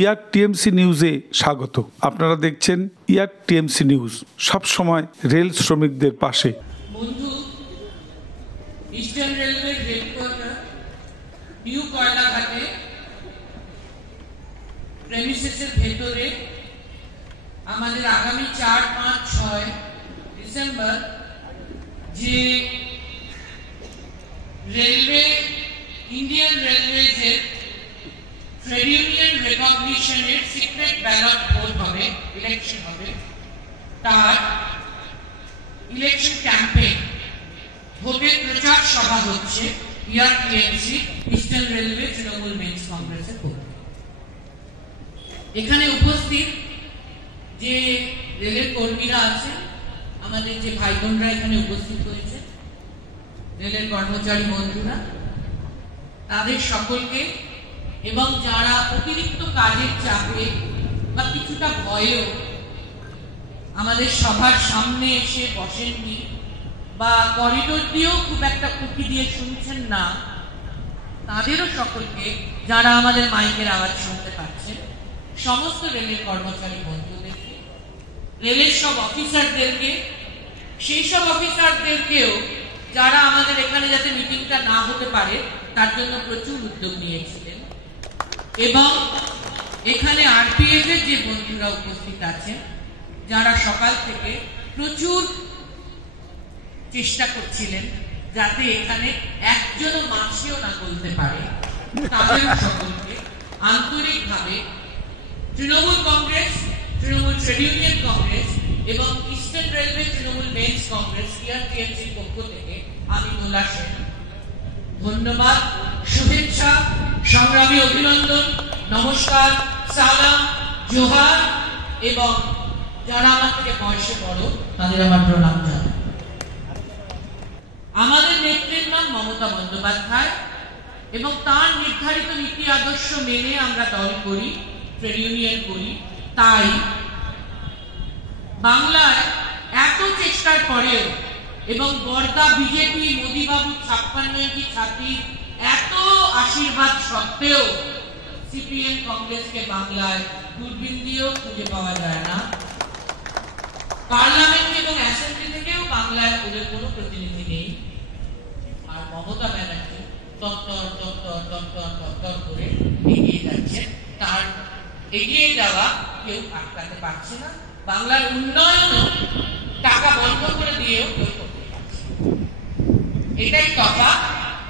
ইয়াক টিএমসি নিউজে স্বাগত। আপনারা দেখছেন ইয়াক টিএমসি নিউজ, সব সময় রেল শ্রমিকদের পাশে। বন্ধু, ইস্টার্ন রেলওয়ে হেডকোয়ার্টার নিউ কয়লাঘাটে প্রেমিসেসের ভেতরে আমাদের আগামী 4, 5, 6 ডিসেম্বর যে রেলওয়ে ইন্ডিয়ান রেলওয়েজের ট্রেড ইউনিয়ন রেকগনিশনের সিক্রেট ব্যালট ভোট হবে, ইলেকশন হবে, তার ইলেকশন ক্যাম্পেইন ভোটের প্রচার সভা হচ্ছে ইয়াক TMC eastern railway Trinamool men's কংগ্রেসের পক্ষে। এখানে উপস্থিত যে রেলের কর্মীরা আছেন, আমাদের যে ভাই বোনরা এখানে উপস্থিত হয়েছে, রেলের কর্মচারী বন্ধুরা, তাদের সকলকে এবং যারা অতিরিক্ত কাজের চাপে বা কিছুটা ভয়েও আমাদের সবার সামনে এসে বসেননি বা করিডোর দিয়েও খুব একটা উঁকি দিয়ে শুনছেন না, তাদেরও সকলকে, যারা আমাদের মাইকের আওয়াজ শুনতে পাচ্ছেন, সমস্ত রেলের কর্মচারী বন্ধুদেরকে, রেলের সব অফিসারদেরকে, সেই সব অফিসারদেরকেও যারা আমাদের এখানে যাতে মিটিংটা না হতে পারে তার জন্য প্রচুর উদ্যোগ নিয়েছিলেন, এবং এখানে আরপিএফ এর যে বন্ধুরা উপস্থিত আছেন, যারা সকাল থেকে প্রচুর চেষ্টা করছিলেন যাতে এখানে একজনও মাছিও না বলতে পারে, তাদের সকলকে আন্তরিকভাবে তৃণমূল কংগ্রেস, তৃণমূল ট্রেড ইউনিয়ন কংগ্রেস এবং Eastern railway Trinamool men's Congress ইয়াক টিএমসির পক্ষ থেকে আমি দোলা সেন ধন্যবাদ, শুভেচ্ছা, সংগ্রামী অভিনন্দন, নমস্কার, সালাম, জোহার, এবং যারা আমার থেকে বয়সে বড় তাদের আমার প্রণাম জানাই। আমাদের নেত্রীর নাম মমতা বন্দ্যোপাধ্যায় এবং তার নির্ধারিত নীতি আদর্শ মেনে আমরা দল করি, ট্রেড ইউনিয়ন করি। তাই বাংলায় এত চেষ্টার পরেও এবং বর্দা বিজেপি মোদীবাবু 56 ইঞ্চি ছাতি এত আশীর্বাদ সত্ত্বেও সিপিএম কংগ্রেসকে বাংলায় দূরবীন দিয়েও খুঁজে পাওয়া যায় না। পার্লামেন্ট এবং অ্যাসেম্বলি থেকেও বাংলায় ওদের কোনো প্রতিনিধি নেই। আর মমতা ব্যানার্জি তত্তর করে এগিয়ে যাচ্ছে, তার এগিয়ে যাওয়া কেউ আটকাতে পারছে না। বাংলার উন্নয়ন টাকা বন্ধ করে দিয়েও কেউ করতে পারছে। এটাই কথা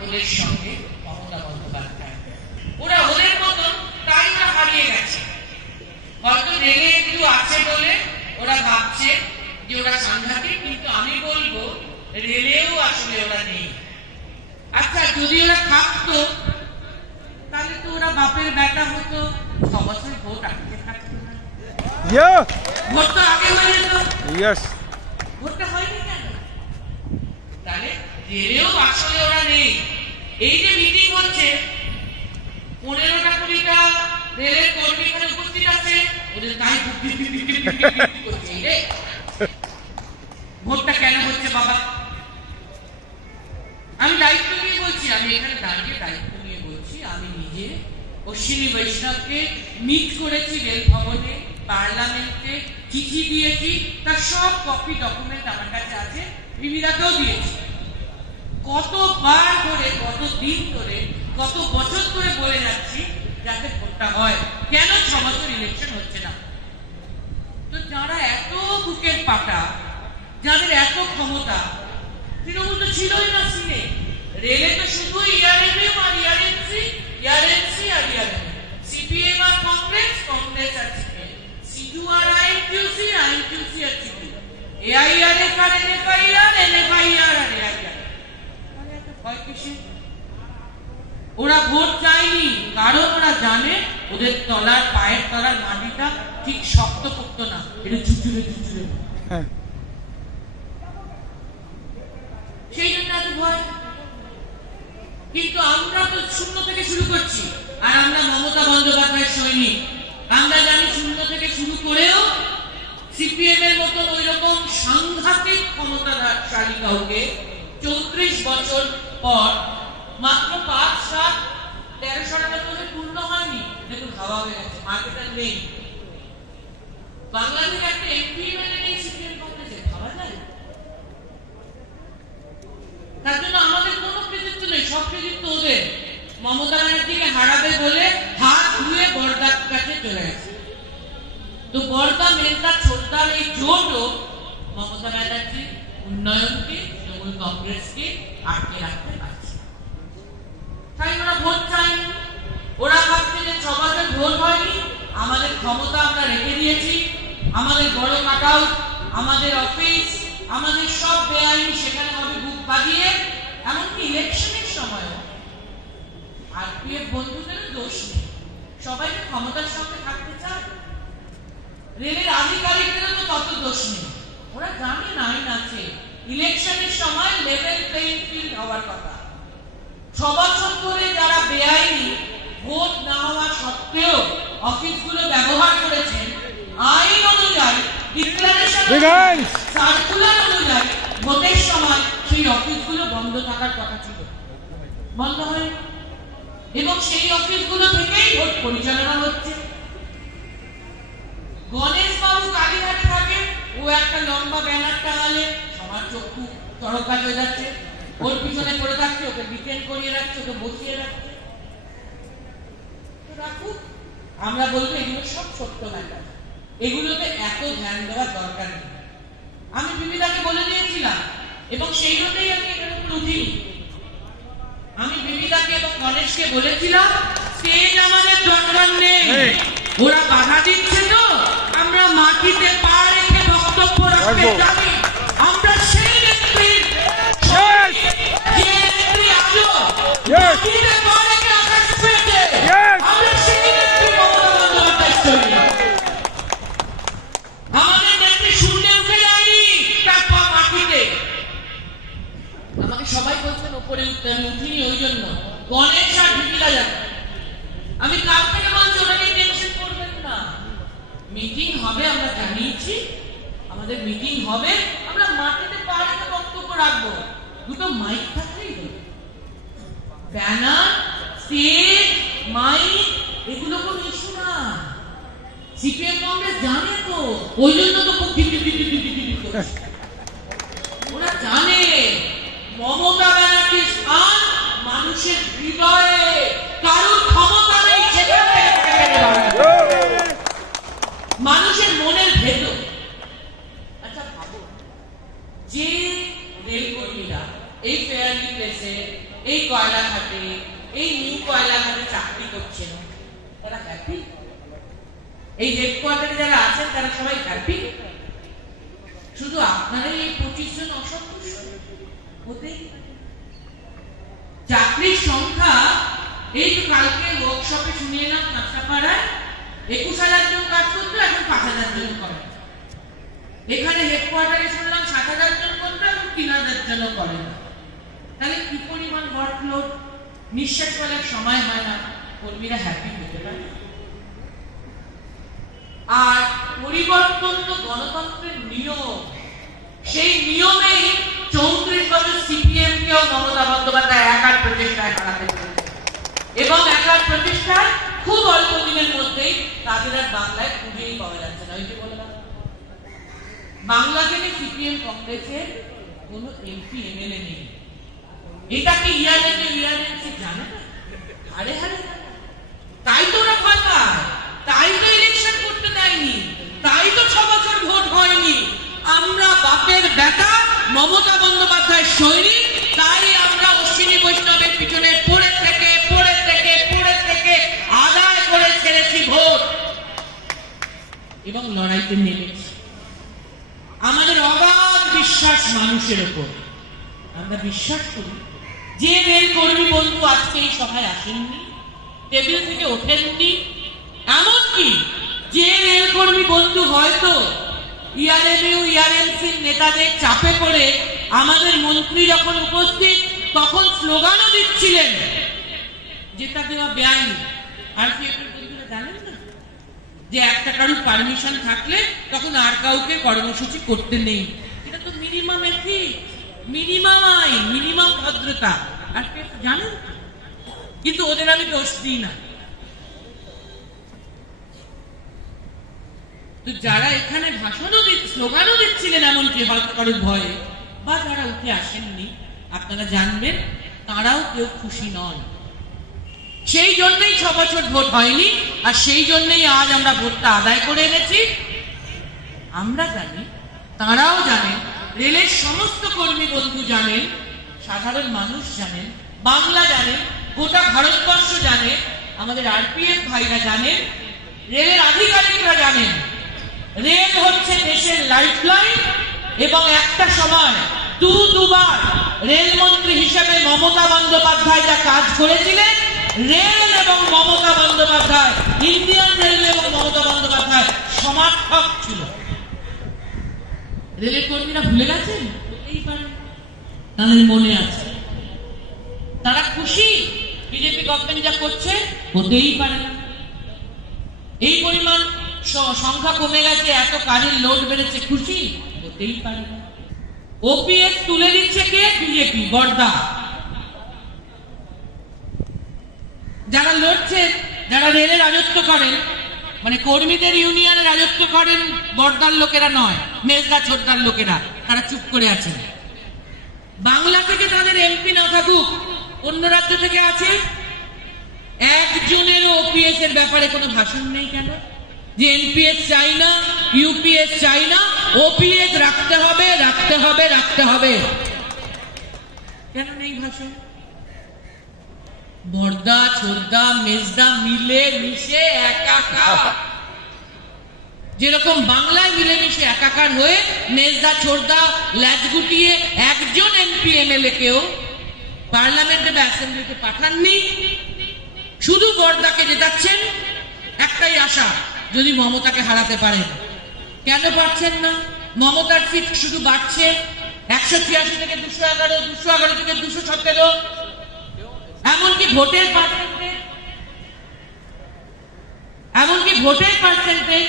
ওদের সঙ্গে মমতা বন্দ্যোপাধ্যায়। ওরা ওদের মতন তাই না হারিয়ে গেছে। হয়তো রেলে একটু আছে বলে ওরা ভাবছে যে ওরা সাংঘাতিক, কিন্তু আমি বলবো রেলেও আসলে ওরা নেই। আচ্ছা, যদি ওরা থাকতো তাহলে তো ওরা বাপের বেটা হতো, 6 বছর ভোট আটকে থাকতো না। ভোট তো আগে হয়ে যেত, ভোটটা হয়নি কেন? তাহলে রেলেও আসলে ওরা নেই। এই যে মিটিং হচ্ছে, 15টা 20টা রেলের কর্মী এখানে উপস্থিত আছে, ওদের তাই করছে রে। ভোটটা কেন হচ্ছে বাবা? আমি দায়িত্ব নিয়ে বলছি, আমি এখানে দাঁড়িয়ে দায়িত্ব নিয়ে বলছি। আমি নিজে অশ্বিনী বৈষ্ণবকে মিট করেছি রেল ভবনে, পার্লামেন্টে চিঠি দিয়েছি, তার সব কপি ডকুমেন্ট আমার কাছে আছে, বিবিধাকেও দিয়েছি। কতবার ধরে, কত দিন ধরে, কত বছর ধরে বলে যাচ্ছি যাতে ভোটটা হয়, কেন 6 বছর ইলেকশন হচ্ছে না? তো যারা এত বুকের পাটা, যাদের এত ক্ষমতা, তৃণমূল তো ছিলই না সিনে। রেলে তো শুধু ইয়ারএমএম আর ইয়ারএনসি, ইয়ারএনসি আর ইয়ারএমএম, সিপিএম আর কংগ্রেস, কংগ্রেস আর সিপিএম, সিটু আর আইএনটিউসি, আইএনটিউসি আর সিটু, এআইআরএফ আর এনএফআইআর, এনএফআইআর আর এআইআর। মানে এত ভয় কিসে? ওরা ভোট চায়নি কারণ ওরা জানে ওদের তলার, পায়ের তলার মাটিটা ঠিক শক্ত করতো না, এটা ঝুঁচুরে ঝুঁচুরে। সেই জন্য এত ভয়। কিন্তু আমরা তো শূন্য থেকে শুরু করছি, আর আমরা মমতা বন্দ্যোপাধ্যায়ের সৈনিক। আমরা জানি শূন্য থেকে শুরু করেও সিপিএম এর মতন ওই রকম সাংঘাতিক ক্ষমতাশালী কাউকে 34 বছর পর মাত্র 5, 7, 13 সালের পূর্ণ হয়নি। দেখুন, বাবা হয়ে গেছে, মার্কেটার নেই। বাংলাদেশে একটা এমপি এমএলএ নেই সিপিএম কংগ্রেসে, ভাবা যায়? তার জন্য আমাদের কোনো কৃতিত্ব নেই, সব কৃতিত্ব ওদের। মমতা ব্যানার্জিকে হারাবে বলে হাত ধুয়ে বড়দার কাছে চলে গেছে। তো বড়দা, মেজদা, ছোটদার এই জোটও মমতা ব্যানার্জি উন্নয়নকে, তৃণমূল কংগ্রেসকে আটকে রাখতে পারছে। তাই ওরা ভোট চায়নি। ওরা ভাবছে যে 6 বছর ভোট হয়নি, আমাদের ক্ষমতা আমরা রেখে দিয়েছি, আমাদের বড় কাটআউট, আমাদের অফিস, আমাদের সব বেআইনি সেখানে হবে বুক বাজিয়ে। এমনকি ইলেকশনের সময়ও আরপিএফ বন্ধুদের দোষ নেই, সবাইকে ক্ষমতার সঙ্গে থাকতে চায়। রেলের আধিকারিকদেরও তো তত দোষ নেই, ওরা জানে না আইন আছে। ইলেকশনের সময় লেভেল প্লেইং ফিল্ড হওয়ার কথা। 6 বছর ধরে যারা বেআইনি ভোট না হওয়া সত্ত্বেও অফিসগুলো ব্যবহার করেছেন, আইন অনুযায়ী, ডিক্লারেশন, সার্কুলার অনুযায়ী ভোটের সময় সেই অফিসগুলো বন্ধ থাকার কথা ছিল, বন্ধ হয়নি। এবং সেই অফিসগুলো থেকেই ভোট পরিচালনা হচ্ছে। গণেশ বাবু কালীঘাটে থাকে, ও একটা লম্বা ব্যানার টাঙালে সবার চক্ষু তরকার হয়ে যাচ্ছে, ওর পিছনে পড়ে থাকছে, ওকে ডিটেন করিয়ে রাখছে, ওকে বসিয়ে রাখছে। রাখুক, আমরা বলবো এগুলো সব ছোট্ট ম্যাটার, এগুলোতে এত ধ্যান দেওয়ার দরকার নেই। আমি বিবিধাকে বলে দিয়েছিলাম এবং সেই মতেই আমি এটার উপর উঠিনি। আমি বিবিধাকে এবং গণেশকে বলেছিলাম, স্টেজ আমাদের দরকার নেই, ওরা বাধা দিচ্ছে তো আমরা মাটিতে পা রেখে বক্তব্য রাখতে জানি। আমরা সেই নেত্রীর, যে নেত্রী আজও মাটিতে পা রেখে আকাশ ছুঁয়েছে, আমরা সেই নেত্রী মমতা বন্দ্যোপাধ্যায় তৈরি। আমাদের নেত্রী শূন্যে উঠে যায়নি, তার পা মাটিতে। আমাকে সবাই বলছেন উপরে উঠতে, আমি উঠিনি ওই জন্য। গণেশ আর বিবিধা যাবে, আমি কাল থেকে বলছি ওরা নিয়ে টেনশন করবেন না। মিটিং হবে, আমরা জানিয়েছি আমাদের মিটিং হবে, আমরা মাটিতে পা রেখে বক্তব্য রাখবো। দুটো মাইক থাকলেই হলো, ব্যানার, স্টেজ, মাইক এগুলো কোনো ইস্যু না। সিপিএম কংগ্রেস জানে তো, ওই জন্য তো খুব ওরা জানে মমতা ব্যানার্জির স্থান মানুষের হৃদয়ে, কারোর ক্ষমতা নেই সেখান থেকে মানুষের মনের ভেতর। আচ্ছা ভাবো, যে রেল কর্মীরা এই ফেয়ারলি প্লেসে, এই কয়লাঘাটে, এই নিউ কয়লাঘাটে চাকরি করছেন, তারা হ্যাপি? এই হেডকোয়ার্টারে যারা আছেন তারা সবাই হ্যাপি? শুধু আপনারাই এই 25 জন অসন্তুষ্ট হতেই? চাকরির সংখ্যা এই তো কালকে ওয়ার্কশপে শুনে এলাম কাঁচরাপাড়ায় 21,000 জন কাজ করতো, এখন 5,000 জন করে। এখানে হেডকোয়ার্টারে শুনলাম 7,000 জন করতো, এখন 3,000 জন করে না। তাহলে কি পরিমাণ ওয়ার্কলোড, নিঃশ্বাস ফেলার সময় হয় না, কর্মীরা হ্যাপি হতে পারে? আর পরিবর্তন তো গণতন্ত্রের নিয়ম, সেই নিয়মেই 34 বছর সিপিএম কেও মমতা বন্দ্যোপাধ্যায় একার প্রচেষ্টায় হারাতে পেরেছে এবং একার প্রচেষ্টায় খুব অল্প দিনের মধ্যেই তাদের আর বাংলায় খুঁজেই পাওয়া যাচ্ছে না। ওই যে বললাম, বাংলা থেকে সিপিএম কংগ্রেসের কোন এমপি এমএলএ নেই। এটা কি ইয়ারএনসি জানে না? হারে হারে, তাই তো ওরা ভয় পায়, তাই তো ইলেকশন করতে দেয়নি, তাই তো 6 বছর ভোট হয়নি। আমরা বাপের বেটা মমতা বন্দ্যোপাধ্যায় সৈনিক, তাই আমরা অশ্বিনী বৈষ্ণবের পিছনে পড়ে থেকে আদায় করে ছেড়েছি ভোট এবং লড়াইতে নেমেছি। আমাদের অগাধ বিশ্বাস মানুষের উপর। আমরা বিশ্বাস করি যে রেল কর্মী বন্ধু আজকে এই সভায় আসেননি, টেবিল থেকে ওঠেননি, এমনকি যে রেল কর্মী বন্ধু হয়তো ইয়ারএমইউ ইয়ারএমসির নেতাদের চাপে পড়ে আমাদের মন্ত্রী যখন উপস্থিত তখন স্লোগানও দিচ্ছিলেন, যেটা দেওয়া বেআইনি। আর কি বন্ধুরা জানেন না যে একটা কারোর পারমিশন থাকলে তখন আর কাউকে কর্মসূচি করতে নেই। এটা তো মিনিমাম এথিক্স, মিনিমাম আইন, মিনিমাম ভদ্রতা। আর জানেন, কিন্তু ওদের আমি দোষ দিই না। কিন্তু যারা এখানে ভাষণও স্লোগানও দিচ্ছিলেন এমনকি হয়তো কারোর ভয়ে, বা যারা উঠে আসেননি, আপনারা জানবেন তারাও কেউ খুশি নন। সেই জন্যই 6 বছর ভোট হয়নি, আর সেই জন্যই আজ আমরা ভোটটা আদায় করে এনেছি। আমরা জানি, তারাও জানেন, রেলের সমস্ত কর্মী বন্ধু জানেন, সাধারণ মানুষ জানেন, বাংলা জানেন, গোটা ভারতবর্ষ জানে, আমাদের আরপিএফ ভাইরা জানেন, রেলের আধিকারিকরা জানেন, রেল হচ্ছে দেশের লাইফলাইন। এবং একটা সময় দুবার রেলমন্ত্রী হিসেবে মমতা বন্দ্যোপাধ্যায় যা কাজ করেছিলেন, রেল এবং মমতা বন্দ্যোপাধ্যায়, ইন্ডিয়ান রেল এবং মমতা বন্দ্যোপাধ্যায় সমর্থক ছিল। রেলের কর্মীরা ভুলে গেছেন? হতেই পারে, তাদের মনে আছে। তারা খুশি বিজেপি গভর্নমেন্ট যা করছে? হতেই পারে না। এই পরিমাণ সংখ্যা কমে গেছে, এত কাজের লোড বেড়েছে, খুশি? হতেই পারে না। ওপিএস তুলে দিচ্ছে কে? বিজেপি, বর্দা। যারা লড়ছেন, যারা রেলে রাজত্ব করেন, মানে কর্মীদের ইউনিয়নে রাজত্ব করেন বর্দার লোকেরা নয়, মেজদা ছোটদার লোকেরা, তারা চুপ করে আছেন। বাংলা থেকে তাদের এমপি না থাকুক, অন্য রাজ্য থেকে আছে, একজনেরও ওপিএস এর ব্যাপারে কোনো ভাষণ নেই। কেন? যে এনপিএস চাই না, ইউপিএস চাই না, ওপিএস রাখতে হবে, রাখতে হবে, রাখতে হবে। কেন নেই ভাষণ? বর্দা ছোটদা মেজদা মিলে মিশে একাকার। যেরকম বাংলায় মিলেমিশে একাকার হয়ে মেজদা ছোটদা ল্যাজ গুটিয়ে একজন এমপি এমএলএ কেও পার্লামেন্টে বা অ্যাসেম্বলিতে পাঠাননি, শুধু বর্দাকে জেতাচ্ছেন। একটাই আশা, যদি মমতাকে হারাতে পারেন। কেন পারছেন না? মমতার সিট শুধু বাড়ছে, 186 থেকে 211, 211 থেকে 217, এমনকি ভোটের পার্সেন্টেজ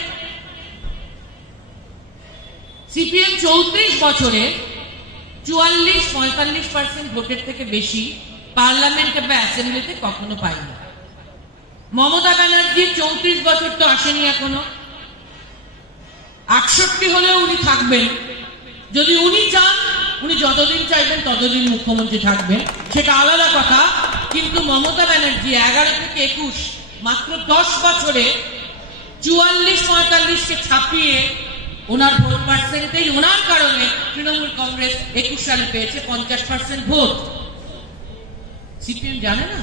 সিপিএম 34 বছরে 44-45% ভোটের থেকে বেশি পার্লামেন্টে বা অ্যাসেম্বলিতে কখনো পায়নি। মমতা ব্যানার্জি 34 বছর তো আসেনি এখনো। 68 হলেও উনি থাকবেন। যদি উনি চান, উনি যতদিন চাইবেন ততদিন মুখ্যমন্ত্রী থাকবেন, সেটা আলাদা কথা। কিন্তু মমতা ব্যানার্জি 11 থেকে 21, মাত্র 10 বছরে 44-45কে ছাপিয়ে ওনার ভোট পার্সেন্টেজ, ওনার কারণে তৃণমূল কংগ্রেস 21 সালে পেয়েছে 50% ভোট। সিপিএম জানে না,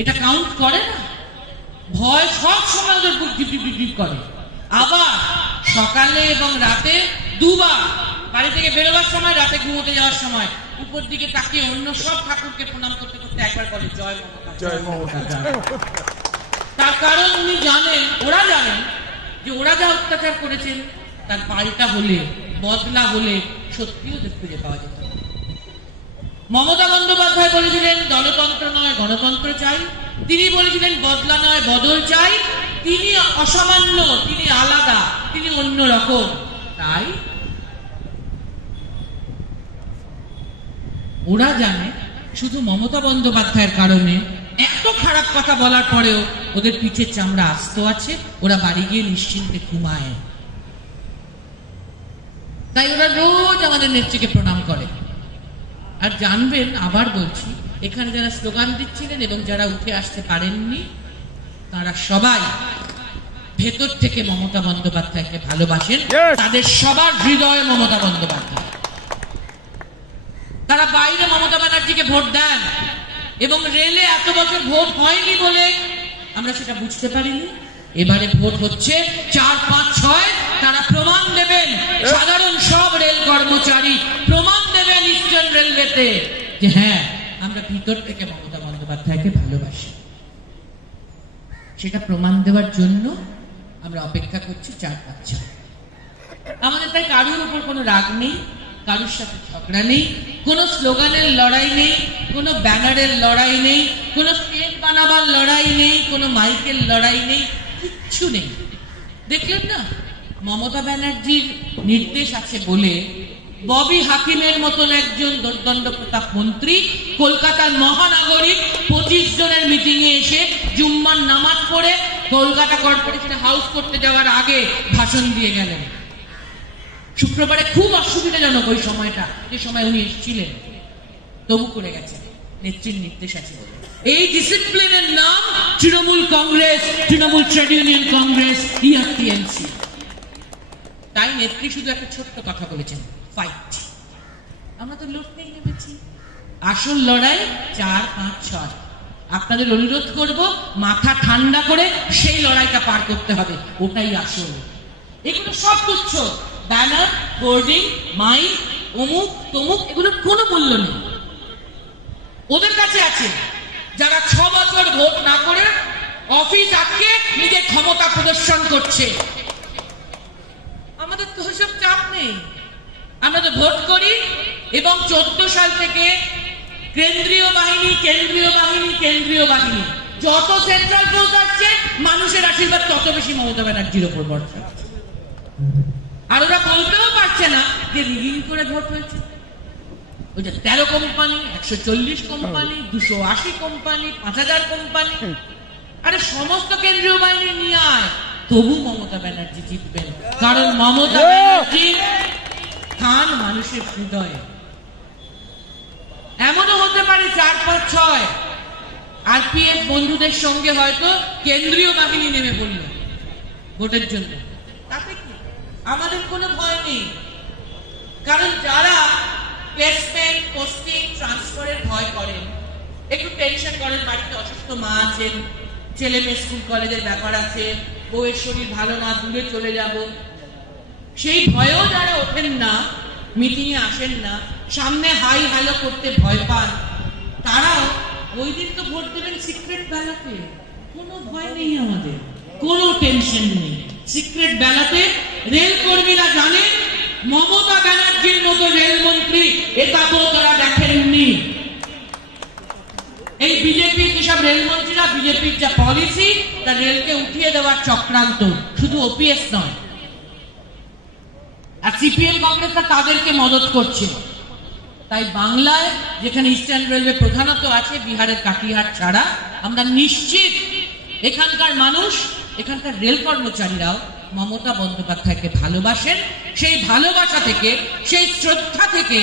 এটা কাউন্ট করে না, ভয় সব সময় ওদের বুদ্ধি করে। আবার সকালে এবং রাতে দুবার, বাড়ি থেকে বেরোবার সময়, রাতে ঘুমোতে যাওয়ার সময়, উপর দিকে তাকিয়ে অন্য সব ঠাকুরকে প্রণাম করতে করতে একবার বলে জয় মমতা, জয় মমতা। তার কারণ উনি জানেন, ওরা জানেন যে ওরা যা অত্যাচার করেছেন তার পাল্টা হলে, বদলা হলে সত্যিও খুঁজে পাওয়া যেত। মমতা বন্দ্যোপাধ্যায় বলেছিলেন দলতন্ত্র নয় গণতন্ত্র চাই, তিনি বলেছিলেন বদলা নয় বদল চাই। তিনি অসামান্য, তিনি আলাদা, তিনি অন্যরকম। তাই ওরা জানে শুধু মমতা বন্দ্যোপাধ্যায়ের কারণে এত খারাপ কথা বলার পরেও ওদের পিঠের চামড়া আস্ত আছে, ওরা বাড়ি গিয়ে নিশ্চিন্তে ঘুমায়। তাই ওরা রোজ আমাদের নেত্রীকে প্রণাম করে। আর জানবেন, আবার বলছি, এখানে যারা স্লোগান দিচ্ছিলেন এবং যারা উঠে আসতে পারেননি, তারা সবাই ভেতর থেকে মমতা বন্দ্যোপাধ্যায়কে ভালোবাসেন। তাদের সবার হৃদয়ে মমতা বন্দ্যোপাধ্যায়। তারা বাইরে মমতা ব্যানার্জিকে ভোট দেন, এবং রেলে এত বছর ভোট হয়নি বলে আমরা সেটা বুঝতে পারিনি। এবারে ভোট হচ্ছে 4, 5, 6। তারা প্রমাণ দেবেন, সাধারণ সব রেল কর্মচারী প্রমাণ দেবেন ইস্টার্ন রেলওয়েতে যে হ্যাঁ, আমরা ভিতর থেকে মমতা বন্দ্যোপাধ্যায়কে ভালোবাসি। সেটা প্রমাণ দেওয়ার জন্য আমরা অপেক্ষা করছি 4, 5, 6। আমাদের তাই কারুর উপর কোনো রাগ নেই, কারুর সাথে ঝগড়া নেই, কোনো স্লোগানের লড়াই নেই, কোনো ব্যানারের লড়াই নেই, কোনো স্টেজ বানাবার লড়াই নেই, কোনো মাইকের লড়াই নেই, কিচ্ছু নেই। দেখলেন না, মমতা ব্যানার্জির নির্দেশ আছে বলে ববি হাকিমের মতন একজন দোর্দণ্ড প্রতাপ মন্ত্রী কলকাতার মহানগরীর 25 জনের মিটিং এ এসে জুম্মা জুম্মার নামাজ পড়ে কলকাতা কর্পোরেশনে হাউস করতে যাওয়ার আগে ভাষণ দিয়ে গেলেন। শুক্রবারে খুব অসুবিধাজনক ওই সময়টা, যে সময় উনি এসেছিলেন, তবু করে গেছেন, নেত্রীর নির্দেশ আছে বলে। এই ডিসিপ্লিনের নাম Trinamool Congress, Trinamool trade union Congress, TMC. তাই নেত্রী শুধু একটা ছোট্ট কথা বলেছেন, ফাইট। আমরা তো লড়তেই নেমেছি। আসল লড়াই 4, 5, 6। আপনাদের অনুরোধ করব, মাথা ঠান্ডা করে সেই লড়াইটা পার করতে হবে, ওটাই আসল। এগুলো সব তুচ্ছ, ব্যানার, হোর্ডিং, মাইক, অমুক তমুক, এগুলোর কোনো মূল্য নেই। ওদের কাছে আছে যারা 6 বছর ভোট না করে অফিস আটকে নিজের ক্ষমতা প্রদর্শন করছে। আমাদের তো ওসব চাপ নেই, আমরা তো ভোট করি এবং 14 সাল থেকে কেন্দ্রীয় বাহিনী যত সেন্ট্রাল ফোর্স আসছে, মানুষের আশীর্বাদ তত বেশি মমতা ব্যানার্জির উপর ভরসা। আর ওরা বলতেও পারছে না যে রিগিং করে ভোট হয়েছে। ওই যে 13 কোম্পানি, 140 কোম্পানি, 280 কোম্পানি, 5000 কোম্পানি, আরে সমস্ত কেন্দ্রীয় বাহিনী নিয়ে আয়, তবু মমতা ব্যানার্জি জিতবেন। কারণ মমতা ব্যানার্জি খান মানুষের হৃদয়ে। এমনও হতে পারে 4, 5, 6 আরপিএফ বন্ধুদের সঙ্গে হয়তো কেন্দ্রীয় বাহিনী নেমে পড়ল ভোটের জন্য, তাতে কি আমাদের কোনো ভয় নেই। কারণ যারা প্লেসমেন্ট, পোস্টিং, ট্রান্সফারের ভয় করেন, একটু টেনশন করেন, বাড়িতে অসুস্থ মা আছেন, ছেলে মেয়ে স্কুল কলেজের ব্যাপার আছে, বউয়ের শরীর ভালো না, দূরে চলে যাব, সেই ভয়েও যারা ওঠেন না, মিটিং এ আসেন না, সামনে হাই হ্যালো করতে ভয় পান, তারাও ওই দিন তো ভোট দেবেন সিক্রেট ব্যালটে। কোনো ভয় নেই আমাদের, কোনো টেনশন নেই। সিক্রেট ব্যালটে রেল কর্মীরা জানেন মমতা ব্যানার্জির মতো রেলমন্ত্রী এটা তারা দেখেননি। এই বিজেপির যেসব রেলমন্ত্রীরা, বিজেপির যা পলিসি, তা রেলকে উঠিয়ে দেওয়ার চক্রান্ত, শুধু ওপিএস নয়। আর সিপিএম কংগ্রেসটা তাদেরকে মদত করছে। তাই বাংলায় যেখানে ইস্টার্ন রেলওয়ে প্রধানত আছে, বিহারের কাটিহাট ছাড়া, আমরা নিশ্চিত এখানকার মানুষ, এখানকার রেল কর্মচারীরাও মমতা বন্দ্যোপাধ্যায়কে ভালোবাসেন। সেই ভালোবাসা থেকে, সেই শ্রদ্ধা থেকে,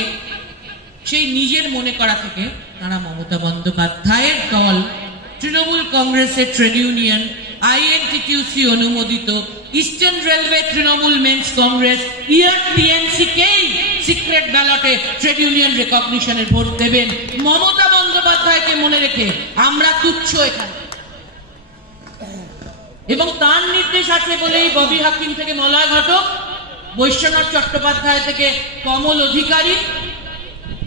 সেই নিজের মনে করা থেকে তারা মমতা বন্দ্যোপাধ্যায়ের দল তৃণমূল কংগ্রেসের ট্রেড ইউনিয়ন, আইএনটিটিউসি অনুমোদিত Eastern railway Trinamool men's Congress, TMC কেই সিক্রেট ব্যালটে ট্রেড ইউনিয়ন রেকগনিশনের ভোট দেবেন। মমতা বন্দ্যোপাধ্যায়কে মনে রেখে আমরা তুচ্ছ এখানে। এবং তার নির্দেশ আছে বলেই ববি হাকিম থেকে মলয় ঘটক, বৈশ্বনাথ চট্টোপাধ্যায় থেকে কমল অধিকারী,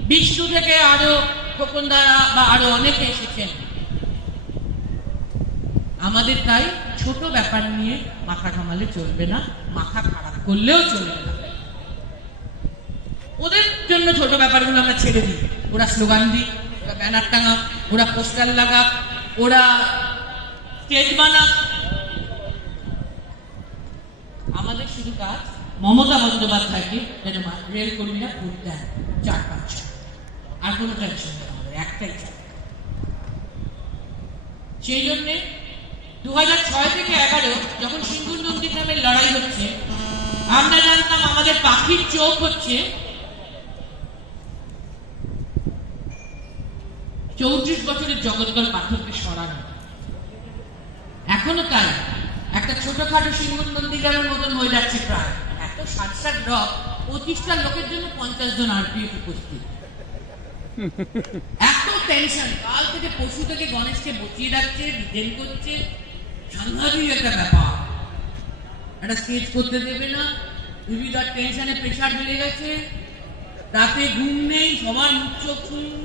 বিষ্ণু থেকে আরো খোকনদারা বা আরো অনেকে এসেছেন। আমাদের তাই ছোট ব্যাপার নিয়ে মাথা ঘামালে চলবে না, মাথা খারাপ করলেও চলবে না। ওদের জন্য ছোট ব্যাপারগুলো আমরা ছেড়ে দিই। ওরা স্লোগান দিক, ওরা ব্যানার টাঙাক, ওরা পোস্টার লাগাক, ওরা স্টেজ বানাক, আমাদের শুধু কাজ মমতা বন্দ্যোপাধ্যায়কে যেন রেল কর্মীরা ভোট দেন 4, 5, 6। আর কোনো টেনশন নেই, আমাদের একটাই চাই। সেই জন্যে 2006 থেকে 11 যখন সিঙ্গুর নন্দীর নামের লড়াই হচ্ছে, আমরা জানতাম আমাদের পাখির চোখ হচ্ছে 34 বছরের জগৎগল পাথরকে সরানো। এখনো তাই একটা ছোটখাটো সিঙ্গুর নন্দীগ্রামের মতন হয়ে যাচ্ছে প্রায়। এত সাত ড্রপ, 25টা লোকের জন্য 50 জন আরপিএফ উপস্থিত। এত টেনশন, কাল থেকে পশু থেকে গণেশকে বসিয়ে রাখছে, ডিটেন করছে, সাংঘাতিক একটা ব্যাপার। একটা স্টেজ করতে দেবে না, বিভিন্ন টেনশনে প্রেশার বেড়ে গেছে, রাতে ঘুম নেই, সবার মুখ চোখ শূন্য,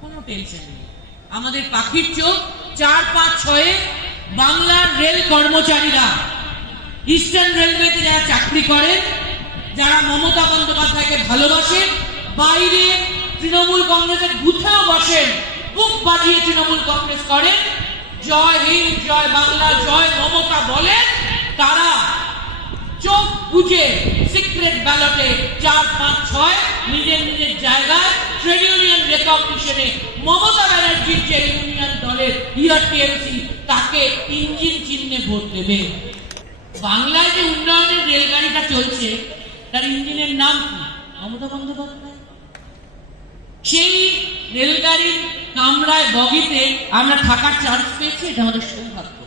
কোনো টেনশন নেই। আমাদের পাখির চোখ 4, 5, 6 বাংলার রেল কর্মচারীরা, ইস্টার্ন রেলওয়েতে যারা চাকরি করেন, যারা মমতা বন্দ্যোপাধ্যায়কে ভালোবাসেন, বাইরে তৃণমূল কংগ্রেসের বুথেও বসেন, বুক বাজিয়ে তৃণমূল কংগ্রেস করেন, জয় হিন্দ, জয় বাংলা, জয় মমতা বলেন, তারা চোখ বুঝে সিক্রেট ব্যালটে 4, 5, 6 নিজের নিজের জায়গায় ট্রেড ইউনিয়ন রেকগনিশনে মমতা ব্যানার্জির যে ইউনিয়ন দলের টিএমসি তাকে ইঞ্জিন চিহ্নে ভোট দেবে। বাংলায় যে উন্নয়নের রেলগাড়িটা চলছে তার ইঞ্জিনের নাম কি? মমতা বন্দ্যোপাধ্যায়। সেই রেলগাড়ির কামরায় বগিতে আমরা থাকার চান্স পেয়েছি, এটা আমাদের সৌভাগ্য।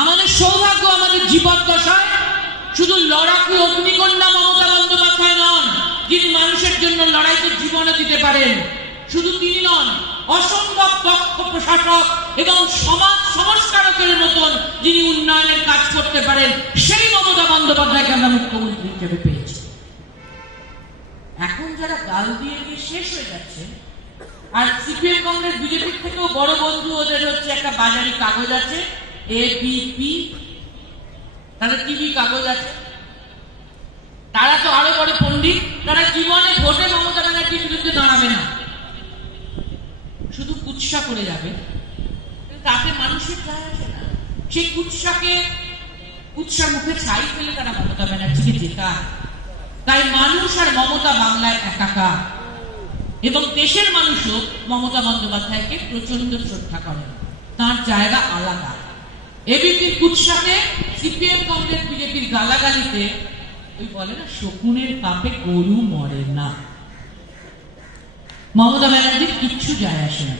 আমাদের সৌভাগ্য, আমাদের জীবদ্দশায় শুধু লড়াকু অগ্নিকন্যা মমতা বন্দ্যোপাধ্যায় নন, যিনি মানুষের জন্য লড়াইতে জীবনও দিতে পারেন। শুধু তিনি নন, অসম্ভব দক্ষ প্রশাসক এবং সমাজ সংস্কারকের মতন যিনি উন্নয়নের কাজ করতে পারেন, সেই মমতা বন্দ্যোপাধ্যায়কে আমরা মুখ্যমন্ত্রী হিসেবে পেয়েছি। এখন যারা গাল দিয়ে গিয়ে শেষ হয়ে যাচ্ছে, আর সিপিএম কংগ্রেস বিজেপির থেকেও বড় বন্ধু ওদের হচ্ছে একটা বাজারি কাগজ আছে এবিপি, তাদের টিভি কাগজ আছে, তারা তো আরো বড় পণ্ডিত, তারা জীবনে ভোটে মমতা ব্যানার্জির বিরুদ্ধে দাঁড়াবে না, শুধু কুৎসা করে যাবে, তাতে মানুষের যায় আসে না। সেই কুৎসার মুখে ছাই ফেলে তারা মমতা ব্যানার্জিকে জেতায়। তাই মানুষ আর মমতা বাংলায় একাকার, এবং দেশের মানুষও মমতা বন্দ্যোপাধ্যায়কে প্রচন্ড শ্রদ্ধা করেন, তার জায়গা আলাদা। এবিপির কুৎসাতে, সিপিএম কংগ্রেস বিজেপির গালাগালিতে ওই বলে না, শকুনের পাপে গরু মরে না। মমতা ব্যানার্জির কিচ্ছু যায় আসে না।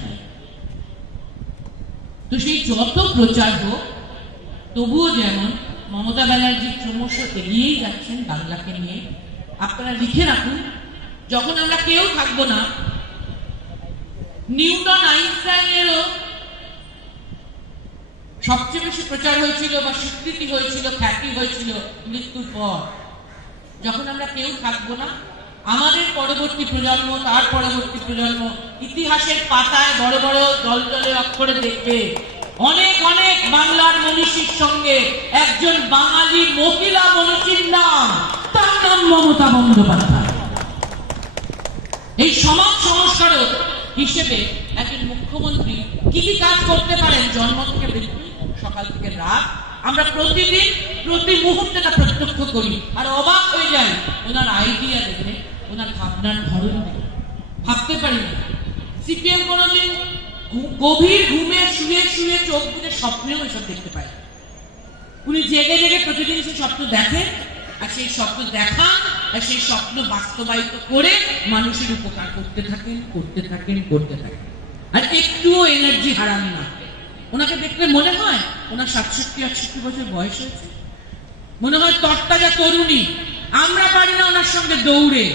তো সেই যত প্রচার হোক, তবুও যেমন মমতা ব্যানার্জি ক্রমশ এগিয়েই যাচ্ছেন বাংলাকে নিয়ে। আপনারা লিখে রাখুন, যখন আমরা কেউ থাকবো না, নিউটন আইনস্টাইনেরও সবচেয়ে বেশি প্রচার হয়েছিল বা স্বীকৃতি হয়েছিল, খ্যাতি হয়েছিল মৃত্যুর পর। যখন আমরা কেউ থাকবো না, আমাদের পরবর্তী প্রজন্ম, তার পরবর্তী প্রজন্ম ইতিহাসের পাতায় বড় বড় জলজলে অক্ষরে দেখবে অনেক অনেক বাংলার মনীষীর সঙ্গে একজন বাঙালি মহিলা মনীষীর নাম, তার নাম মমতা বন্দ্যোপাধ্যায়। এই সমাজ সংস্কারক হিসেবে একজন মুখ্যমন্ত্রী কি কি কাজ করতে পারেন, জন্ম থেকে মৃত্যু, সকাল থেকে রাত, আমরা প্রতিদিন প্রতি মুহূর্তে তা প্রত্যক্ষ করি আর অবাক হয়ে যাই ওনার আইডিয়া দেখে, ওনার ভাবনার ধরন দেখে। ভাবতে পারি না সিপিএম কোনদিন গভীর ঘুমে শুয়ে শুয়ে চোখ বুজে স্বপ্নেও এসব দেখতে পায়। উনি জেগে জেগে প্রতিদিন সেই স্বপ্ন দেখেন, আর সেই স্বপ্ন দেখান, আর সেই স্বপ্ন বাস্তবায়িত করে মানুষের উপকার করতে থাকেন, আর একটুও এনার্জি হারান না। ওনাকে দেখলে মনে হয় ওনার 67-68 বছর বয়স হয়েছে, মনে হয় তরতাজা তরুণী। আমরা পারি না ওনার সঙ্গে দৌড়ে,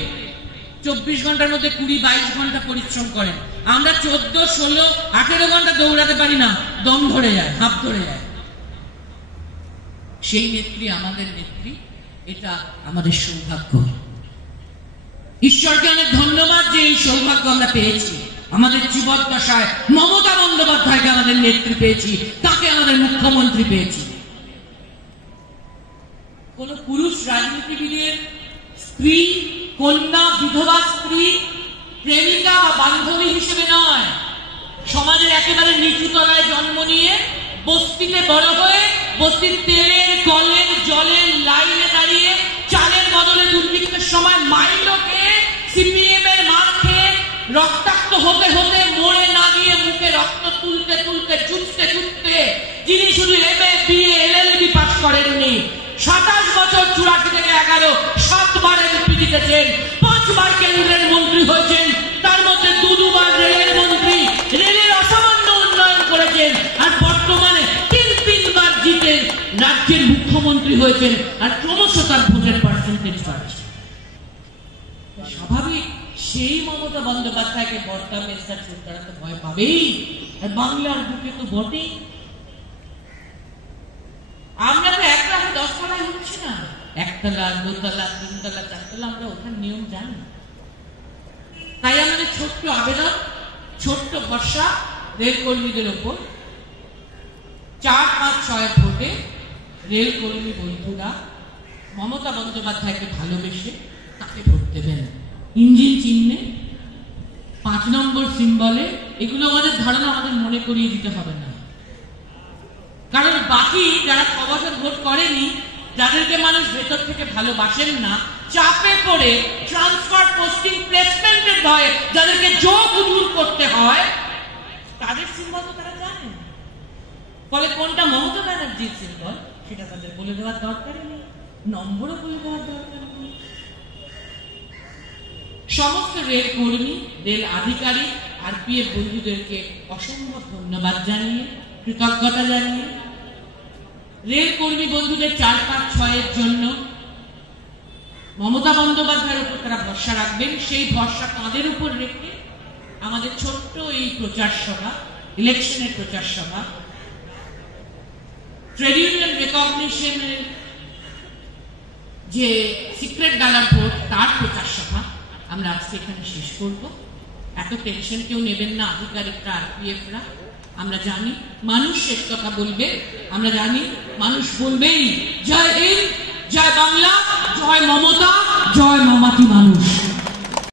24 ঘন্টার মধ্যে 20-22 ঘন্টা পরিশ্রম করেন। আমরা 14, 16, 18 ঘন্টা দৌড়াতে পারি না, দম ধরে যায়, হাঁপ ধরে যায়। সেই নেত্রী আমাদের নেত্রী, এটা আমাদের সৌভাগ্য। ঈশ্বরকে অনেক ধন্যবাদ যে এই সৌভাগ্য আমরা পেয়েছি। আমাদের জীবদ্দশায় মমতা বন্দ্যোপাধ্যায়কে আমাদের নেত্রী পেয়েছি, তাকে আমাদের মুখ্যমন্ত্রী পেয়েছি। কোন পুরুষ রাজনীতিবিদের স্ত্রী, কন্যা, বিধবা স্ত্রী, প্রেমিকা বা বান্ধবী হিসেবে নয়, সমাজের একেবারে নিচু তলায় জন্ম নিয়ে বস্তিতে বড় হয়ে বস্তির তেলের, কলের, জলের লাইনে দাঁড়িয়ে চালের বদলে দুর্ভিক্ষের সময় মাইলোকে সিপিএম এর মার খেয়ে রক্তাক্ত হতে হতে মরে না গিয়ে মুখে রক্ত তুলতে তুলতে জুটতে জুটতে, যিনি শুধু এমএ, বিএ, এলএলবি পাস করেননি, 27 বছর 84 থেকে 11 7 বার এমপি জিতেছেন, 5 বার কেন্দ্রের মন্ত্রী হয়েছেন, তার মধ্যে 2 বার রেলের মন্ত্রী, রেলের অসামান্য উন্নয়ন করেছেন, আর বর্তমানে 3 বার জিতে রাজ্যের মুখ্যমন্ত্রী হয়েছেন, আর ক্রমশ তার ভোটের পার্সেন্টেজ বাড়ছে। স্বাভাবিক সেই মমতা বন্দ্যোপাধ্যায়কে বর্তা মেস্টার তারা তো ভয় পাবেই, আর বাংলার বুকে তো বটেই। আমরা তো এক রাতে 10 তলায় উঠছি না, 1 তলা, 2 তলা, 3 তলা, 4 তলা, আমরা ওখানে নিয়ম জানি। তাই আমাদের ছোট্ট আবেদন, ছোট্ট ভরসা রেল কর্মীদের ওপর, 4-5-6 ভোটে রেল কর্মী বন্ধুরা মমতা বন্দ্যোপাধ্যায়কে ভালোবেসে তাকে ভোট দেবেন। ইঞ্জিন চিহ্নে, 5 নম্বর সিম্বলে, এগুলো আমাদের ধারণা আমাদের মনে করিয়ে দিতে হবে না, কারণ বাকি যারা 6 বছর ভোট করেনি যাদেরকে মানুষ ভেতর থেকে ভালোবাসেন না, চাপে পড়ে ট্রান্সফার, পোস্টিং, প্লেসমেন্টের ভয়ে যাদেরকে যোগ দূর করতে হয়, তাদের সিম্বল তো তারা জানেন। ফলে কোনটা মমতা ব্যানার্জির সিম্বল সেটা তাদের বলে দেওয়ার দরকারই নেই, নম্বরও বলে দেওয়ার দরকার নেই। সমস্ত রেল কর্মী, রেল আধিকারিক, আরপিএফ বন্ধুদেরকে অসম্ভব ধন্যবাদ জানিয়ে, কৃতজ্ঞতা জানিয়ে, রেল কর্মী বন্ধুদের 4, 5, 6-এর জন্য মমতা বন্দ্যোপাধ্যায়ের উপর তারা ভরসা রাখবেন, সেই ভরসা তাঁদের উপর রেখে আমাদের ছোট্ট এই প্রচার সভা, ইলেকশনের প্রচার সভা, ট্রেড ইউনিয়ন রেকগনিশনের যে সিক্রেট ব্যালট ভোট তার প্রচার সভা আমরা আজকে এখানে শেষ করব। এত টেনশন কেউ নেবেন না আধিকারিকরা, আরপিএফরা। আমরা জানি মানুষ শেষ কথা বলবে, আমরা জানি মানুষ বলবেই জয় হিন্দ, জয় বাংলা, জয় মমতা, জয় মামাটি মানুষ।